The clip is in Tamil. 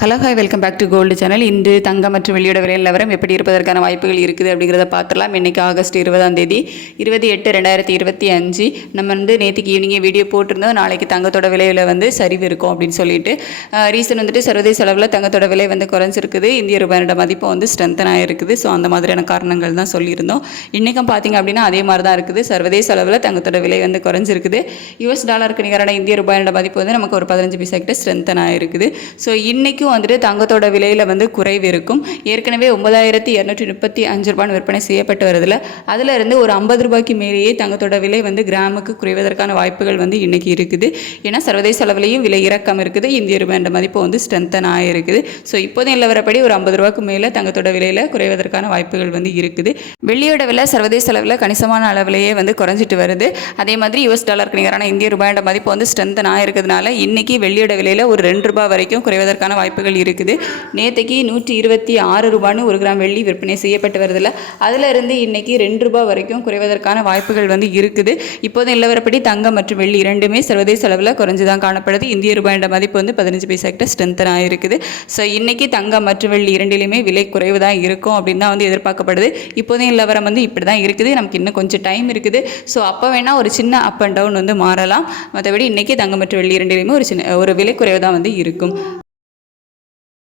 Hello hi welcome back to gold channel. இன்று தங்கம் மற்றும் வெள்ளியோட விலை நிலவரம் எப்படி இருப்பதற்கான வாய்ப்புகள் இருக்குது அப்படிங்கிறத பார்த்துலாம். இன்றைக்கி ஆகஸ்ட் 20 28/2025 நம்ம நேற்றுக்கு ஈவினிங்கே வீடியோ போட்டிருந்தோம். நாளைக்கு தங்கத்தோட விலையில் சரிவு இருக்கும் அப்படின்னு சொல்லிட்டு. ரீசன் சர்வதேச அளவில் தங்கத்தோட விலை குறைஞ்சிருக்குது. இந்திய ரூபாயோட மதிப்பு ஸ்ட்ரென்தன் ஆகிருக்குது. ஸோ அந்த மாதிரியான காரணங்கள் தான் சொல்லியிருந்தோம். இன்றைக்கும் பார்த்திங்க அப்படின்னா அதே மாதிரி தான் இருக்குது. சர்வதேச அளவில் தங்கத்தோட விலை குறைஞ்சிருக்குது. US டாலருக்கு நிகரான இந்திய ரூபாயோட மதிப்பு நமக்கு ஒரு 15 பைசா கிட்ட ஸ்ட்ரென்தன் ஆகிருக்குது. ஸோ இன்றைக்கும் தங்கத்தோட விலையில் குறைவு இருக்கும். ஏற்கனவே 9235 ரூபான்னு விற்பனை செய்யப்பட்டு வருதுல, அதில் இருந்து ஒரு 50 ரூபாய்க்கு மேலேயே தங்கத்தோட விலை கிராமுக்கு குறைவதற்கான வாய்ப்புகள் இன்னைக்கு இருக்குது. ஏன்னா சர்வதேச அளவிலையும் விலை இறக்கம் இருக்குது. இந்திய ரூபாய் மதிப்பு ஸ்ட்ரென்தன் ஆகிருக்குது. ஸோ இப்போதைய நிலவரப்படி ஒரு 50 ரூபாய்க்கு மேலே தங்கத்தோட விலையில் குறைவதற்கான வாய்ப்புகள் இருக்குது. வெள்ளியோட விலை சர்வதேச அளவில் கணிசமான அளவிலேயே குறைஞ்சிட்டு வருது. அதே மாதிரி US டாலருக்கு நிகரான இந்திய ரூபாயோட மதிப்பு ஸ்ட்ரென்தன் ஆகிருக்கிறதுனால இன்னைக்கு வெள்ளியோட விலையில் ஒரு 2 ரூபாய் வரைக்கும் குறைவதற்கான வாய்ப்புகள் இருக்குது. நேற்றுக்கு 126 ரூபான்னு ஒரு கிராம் வெள்ளி விற்பனை செய்யப்பட்டு வருதில்ல, அதில் இருந்து இன்னைக்கு 2 ரூபாய் வரைக்கும் குறைவதற்கான வாய்ப்புகள் இருக்குது. இப்போது நிலவரப்படி தங்கம் மற்றும் வெள்ளி இரண்டுமே சர்வதேச அளவில் குறைஞ்சு தான் காணப்படுது. இந்திய ரூபாயோட மதிப்பு 15 பைசா கிட்ட ஸ்ட்ரென்தன் ஆகிருக்குது. ஸோ இன்னைக்கு தங்கம் மற்றும் வெள்ளி இரண்டிலுமே விலை குறைவு தான் இருக்கும் அப்படின்னு தான் எதிர்பார்க்கப்படுது. இப்போதைய நிலவரம் இப்படி தான் இருக்குது. நமக்கு இன்னும் கொஞ்சம் டைம் இருக்குது. ஸோ அப்போ வேணால் ஒரு சின்ன அப் அண்ட் டவுன் மாறலாம். மற்றபடி இன்னைக்கு தங்கம் மற்றும் வெள்ளி இரண்டிலுமே ஒரு விலை குறைவு தான் இருக்கும்.